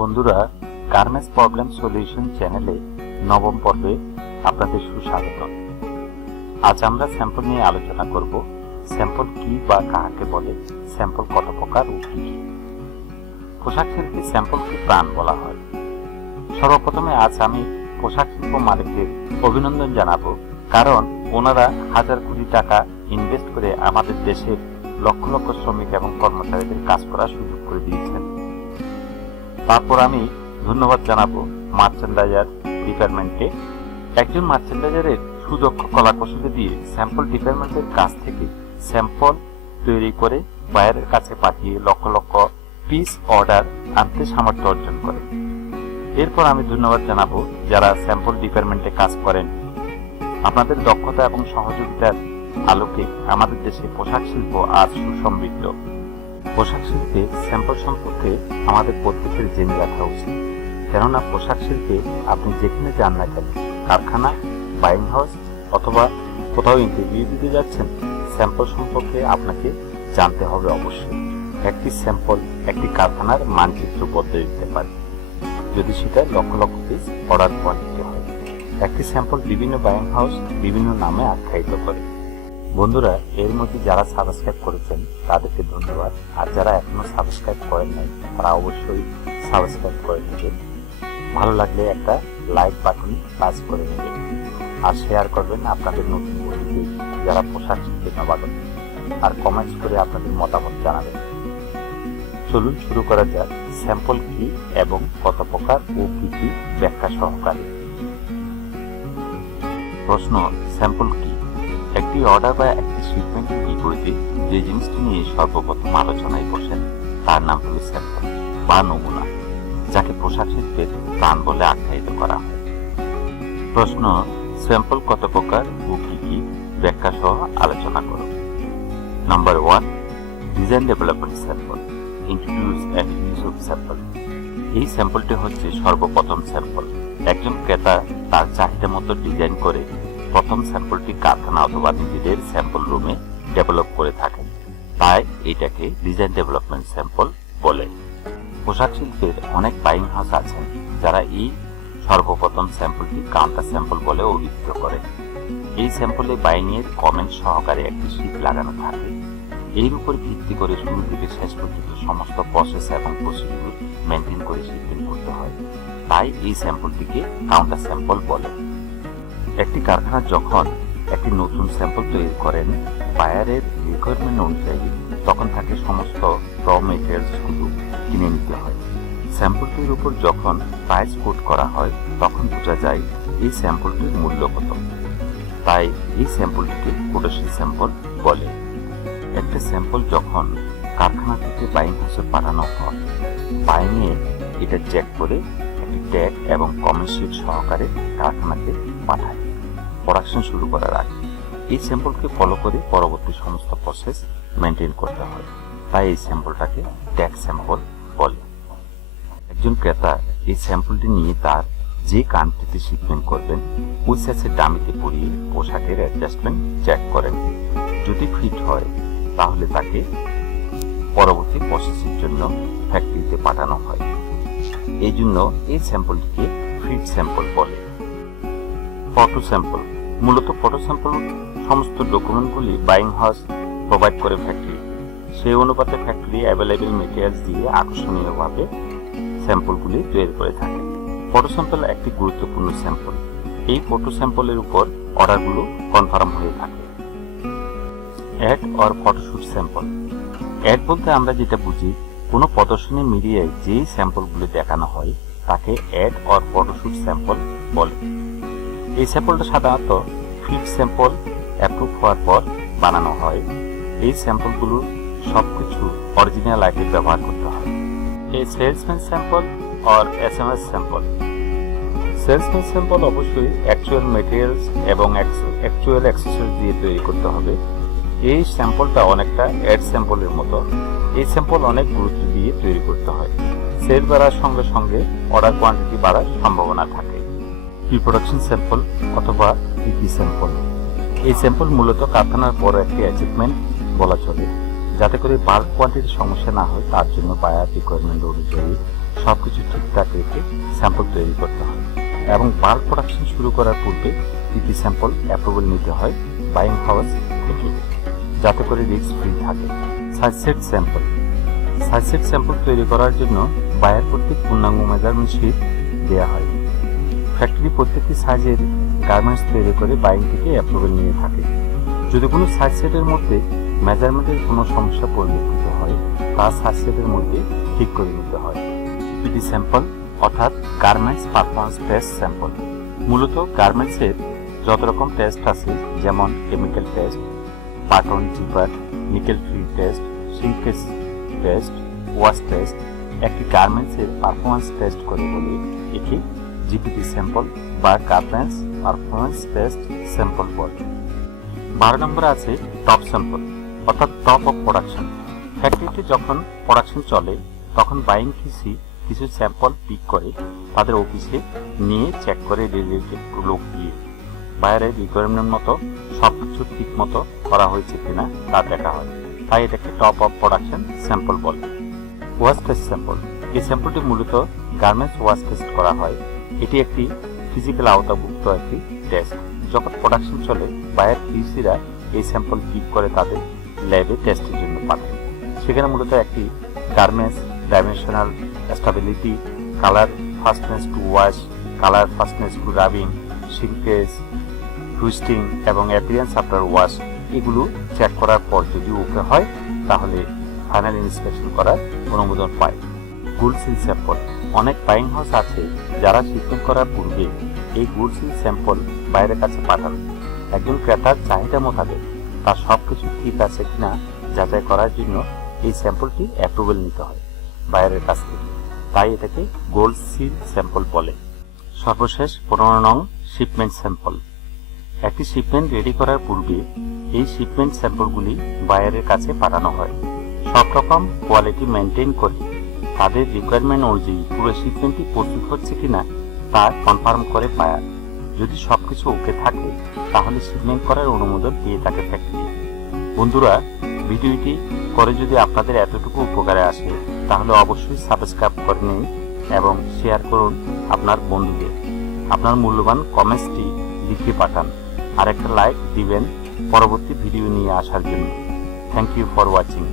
বন্ধুরা, garments problem solution চ্যানেলে নবম পর্বে আপনাদের সুস্বাগত। আজ আমরা স্যাম্পল নিয়ে আলোচনা করব। স্যাম্পল কি বা কাকে বলে, স্যাম্পল কত প্রকার ও কি কি। পোশাক শিল্পে স্যাম্পলকে প্রাণ বলা হয়। সর্বপ্রথমে আজ আমি পোশাক শিল্প মালিকদের অভিনন্দন জানাবো, কারণ ওনারা হাজার কোটি টাকা ইনভেস্ট করে আমাদের দেশের লক্ষ লক্ষ শ্রমিক এবং কর্মচারীদের কাজ করার সুযোগ করে দিয়েছেন। তারপর আমি ধন্যবাদ জানাবো মার্চেন্ডাইজার ডিপার্টমেন্টকে। একজন মার্চেন্ডাইজারের সুদক্ষ কলাকৌশলী দিয়ে স্যাম্পল ডিপার্টমেন্টের কাছ থেকে স্যাম্পল তৈরি করে বায়ারের কাছে পাঠিয়ে লক্ষ লক্ষ পিস অর্ডার আনতে সামর্থ্য অর্জন করে। এরপর আমি ধন্যবাদ জানাবো যারা স্যাম্পল ডিপার্টমেন্টে কাজ করেন। আপনাদের দক্ষতা এবং সহযোগিতার আলোকে আমাদের দেশে পোশাক শিল্প আজ সুসমৃদ্ধ। পোশাক শিল্পে স্যাম্পল সম্পর্কে আমাদের প্রত্যেকের জেনে রাখা উচিত, কেননা পোশাক শিল্পে আপনি যেখানে যান না কেন, কারখানা, বাইং হাউস অথবা কোথাও ইন্টারভিউ দিতে যাচ্ছেন, স্যাম্পল সম্পর্কে আপনাকে জানতে হবে অবশ্যই। একটি স্যাম্পল একটি কারখানার মানচিত্র বদলে দিতে পারে, যদি সেটা lakh lakh piece order quantity হয়। একটি স্যাম্পল বিভিন্ন বাইং হাউস বিভিন্ন নামে আখ্যায়িত করে। বন্ধুরা, এর মধ্যে যারা সাবস্ক্রাইব করেছেন তাদেরকে ধন্যবাদ, আর যারা এখনো সাবস্ক্রাইব করেন নাই তারা অবশ্যই সাবস্ক্রাইব করে নেবেন। ভালো লাগলে একটা লাইক বাটন টাচ করে নেবেন, আর শেয়ার করবেন আপনাদের নতুন বন্ধুদের যারা পোশাক শিল্পে নবাগত, আর কমেন্টস করে আপনাদের মতামত জানাবেন। চলুন শুরু করা যাক স্যাম্পল কি এবং কত প্রকার ও কি কি ব্যাখ্যা সহকারে। প্রশ্ন: স্যাম্পল কি? একটি অর্ডার বা একটি শিপমেন্টের বিপরীতে যে জিনিসটি নিয়ে সর্বপ্রথম আলোচনায় বসেন তার নাম হল স্যাম্পল বা নমুনা, যাকে পোশাক শিল্পের প্রাণ বলে আখ্যায়িত করা হয়। প্রশ্ন: স্যাম্পল কত প্রকার ও কি কি ব্যাখ্যা সহ আলোচনা করো। Number 1, design development sample, introduce and use of sample. এই স্যাম্পলটি হচ্ছে সর্বপ্রথম স্যাম্পল। একজন ক্রেতা তার চাহিদা মতো ডিজাইন করে প্রথম স্যাম্পলটি কারখানা অথবা নিজেদের স্যাম্পল রুমে ডেভেলপ করে থাকেন, তাই এটাকে ডিজাইন ডেভেলপমেন্ট স্যাম্পল বলে। পোশাক শিল্পের অনেক বাইং হাউস আছেন যারা এই সর্বপ্রথম স্যাম্পলটি কাউন্টার স্যাম্পল বলে অভিহিত করে। এই স্যাম্পলে বাইং এর কমেন্ট সহকারে একটি শীট লাগানো থাকে। এর উপর ভিত্তি করে শুরু থেকে শেষ পর্যন্ত সমস্ত প্রসেস এবং প্রসিডিউর মেনটেন করে শিপমেন্ট করতে হয়, তাই এই স্যাম্পলটিকে কাউন্টার স্যাম্পল বলে। একটি কারখানা যখন একটি নতুন স্যাম্পল তৈরি করেন বায়ারের রিকোয়ারমেন্ট অনুযায়ী, তখন তাকে সমস্ত র মেটেরিয়ালসগুলো কিনে নিতে হয়। স্যাম্পলটির উপর যখন প্রাইস কোট করা হয় তখন বোঝা যায় এই স্যাম্পলটির মূল্য কত, তাই এই স্যাম্পলটিকে কোটেশন স্যাম্পল বলে। একটা স্যাম্পল যখন কারখানা থেকে বাইং হাউসে পাঠানো হয়, বাইংয়ে এটা চেক করে একটি ট্যাগ এবং কমেন্ট শিট সহকারে কারখানাতে পাঠায় প্রোডাকশন শুরু করার আগে। এই স্যাম্পলকে ফলো করে পরবর্তী সমস্ত প্রসেস মেনটেন করতে হয়, তাই এই স্যাম্পলটাকে ট্যাগ স্যাম্পল বলে। একজন ক্রেতা এই স্যাম্পলটি নিয়ে তার যে কান্ট্রিতে শিপমেন্ট করবেন ওই সাইজের ডামিতে পরিয়ে পোশাকের অ্যাডজাস্টমেন্ট চেক করেন। যদি ফিট হয় তাহলে তাকে পরবর্তী প্রসেসের জন্য ফ্যাক্টরিতে পাঠানো হয়। এই জন্য এই স্যাম্পলটিকে ফিট স্যাম্পল বলে। ফটো স্যাম্পল, মূলত ফটো স্যাম্পল সমস্ত ডকুমেন্টগুলি বাইং হাউস প্রোভাইড করে ফ্যাক্টরি, সেই অনুপাতে ফ্যাক্টরি অ্যাভেলেবেল মেটেরিয়ালস দিয়ে আকর্ষণীয়ভাবে স্যাম্পলগুলি তৈরি করে থাকে। ফটো স্যাম্পল একটি গুরুত্বপূর্ণ স্যাম্পল। এই ফটো স্যাম্পলের উপর অর্ডারগুলো কনফার্ম হয়ে থাকে। Ad or photoshoot sample. Ad বলতে আমরা যেটা বুঝি, কোনো প্রদর্শনী মিডিয়ায় যেই স্যাম্পলগুলি দেখানো হয় তাকে অ্যাড অর ফটোশুট স্যাম্পল বলে। এই স্যাম্পলটা সাধারণত ফিট স্যাম্পল অ্যাপ্রুভ হওয়ার পর বানানো হয়। এই স্যাম্পলগুলো সবকিছু অরিজিনাল আইটেম ব্যবহার করতে হয়। এই salesman sample or SMS sample. Salesman sample অবশ্যই অ্যাকচুয়াল মেটেরিয়ালস এবং অ্যাকচুয়াল অ্যাক্সেসরিজ দিয়ে তৈরি করতে হবে। এই স্যাম্পলটা অনেকটা অ্যাড স্যাম্পলের মতো। এই স্যাম্পল অনেক গুরুত্ব দিয়ে তৈরি করতে হয়। সেল বাড়ার সঙ্গে সঙ্গে অর্ডার কোয়ান্টিটি বাড়ার সম্ভাবনা থাকে। প্রি-প্রোডাকশন স্যাম্পল অথবা পিপি স্যাম্পল। এই স্যাম্পল মূলত কারখানার পর একটি অ্যাচিভমেন্ট বলা চলে, যাতে করে বাল্ক কোয়ান্টিটির সমস্যা না হয় তার জন্য বায়ার রিকোয়ারমেন্ট অনুযায়ী সবকিছু ঠিকঠাক রেখে স্যাম্পল তৈরি করতে হয় এবং বাল্ক প্রোডাকশন শুরু করার পূর্বে পিপি স্যাম্পল অ্যাপ্রুভাল নিতে হয় বাইং হাউস থেকে, যাতে করে রিস্ক ফ্রি থাকে। সাইজসেট স্যাম্পল তৈরি করার জন্য বায়ার কর্তৃক পূর্ণাঙ্গ মেজারমেন্ট শিট দেওয়া হয়। ফ্যাক্টরি প্রত্যেকটি সাইজের গার্মেন্টস তৈরি করে বাইং থেকে অ্যাপ্রুভাল নিয়ে থাকে। যদি কোনো সাইজ সেটের মধ্যে মেজারমেন্টের কোনো সমস্যা পরিলক্ষিত হয়, তা সাইজ সেটের মধ্যে ঠিক করে নিতে হয়। পিপি স্যাম্পল অর্থাৎ গার্মেন্টস পারফরমেন্স টেস্ট স্যাম্পল মূলত গার্মেন্টসের যত রকম টেস্ট আছে, যেমন chemical test, button zipper, nickel free test, shrinkage test, wash test, একটি গার্মেন্টসের পারফরমেন্স টেস্ট করে বলে একে জিপিটি স্যাম্পল বা গার্মেন্টস পারফরমেন্স টেস্ট স্যাম্পল বলে। 12 নম্বরে আছে টপ স্যাম্পল অর্থাৎ টপ অফ প্রোডাকশন। ফ্যাক্টরিতে যখন প্রোডাকশন চলে তখন বাইং কিছু স্যাম্পল পিক করে তাদের অফিসে নিয়ে চেক করে রিলেটেড লোক দিয়ে বাইরের রিকোয়ারমেন্ট মতো সবকিছু ঠিক মতো করা হয়েছে কিনা তা দেখা হয়, তাই এটাকে টপ অফ প্রোডাকশন স্যাম্পল বলে। ওয়াশ টেস্ট স্যাম্পল, এই স্যাম্পলটি মূলত গার্মেন্টস ওয়াশ টেস্ট করা হয়। এটি একটি ফিজিক্যাল আওতাভুক্ত একটি টেস্ট। যখন প্রোডাকশন চলে বায়ার কিউসিরা এই স্যাম্পল পিক করে তাদের ল্যাবে টেস্টের জন্য পাঠায়। সেখানে মূলত একটি garments dimensional stability, colour fastness to wash, colour fastness to rubbing, shrinkage, twisting এবং অ্যাপিয়ারেন্স আফটার ওয়াশ এগুলো চেক করার পর যদি ওকে হয় তাহলে ফাইনাল ইন্সপেকশন করার অনুমোদন পায়। গুড সিল স্যাম্পল, অনেক বাইং হাউস আছে যারা শিপমেন্ট করার পূর্বে এই গুড সিল স্যাম্পল বাইরের কাছে পাঠান। একজন ক্রেতার চাহিদা মোতাবেক তার সবকিছু ঠিক আছে কিনা যাচাই করার জন্য এই স্যাম্পলটি অ্যাপ্রুভাল নিতে হয় বাইরের কাছ থেকে, তাই এটাকে গোল্ড সিল স্যাম্পল বলে। সর্বশেষ 15 নং শিপমেন্ট স্যাম্পল। একটি শিপমেন্ট রেডি করার পূর্বে এই শিপমেন্ট স্যাম্পলগুলি বায়ারের কাছে পাঠানো হয়। সব রকম কোয়ালিটি মেনটেন করে তাদের রিকোয়ারমেন্ট অনুযায়ী পুরো শিপমেন্টটি প্রস্তুত হচ্ছে কিনা তা কনফার্ম করে বায়ার। যদি সবকিছু ওকে থাকে তাহলে শিপমেন্ট করার অনুমোদন পেয়ে থাকে ফ্যাক্টরি। বন্ধুরা, ভিডিওটি করে যদি আপনাদের এতটুকু উপকারে আসে তাহলে অবশ্যই সাবস্ক্রাইব করে নিন এবং শেয়ার করুন আপনার বন্ধুদের। আপনার মূল্যবান কমেন্টসটি লিখে পাঠান আর একটা লাইক দিবেন পরবর্তী ভিডিও নিয়ে আসার জন্য। Thank you for watching.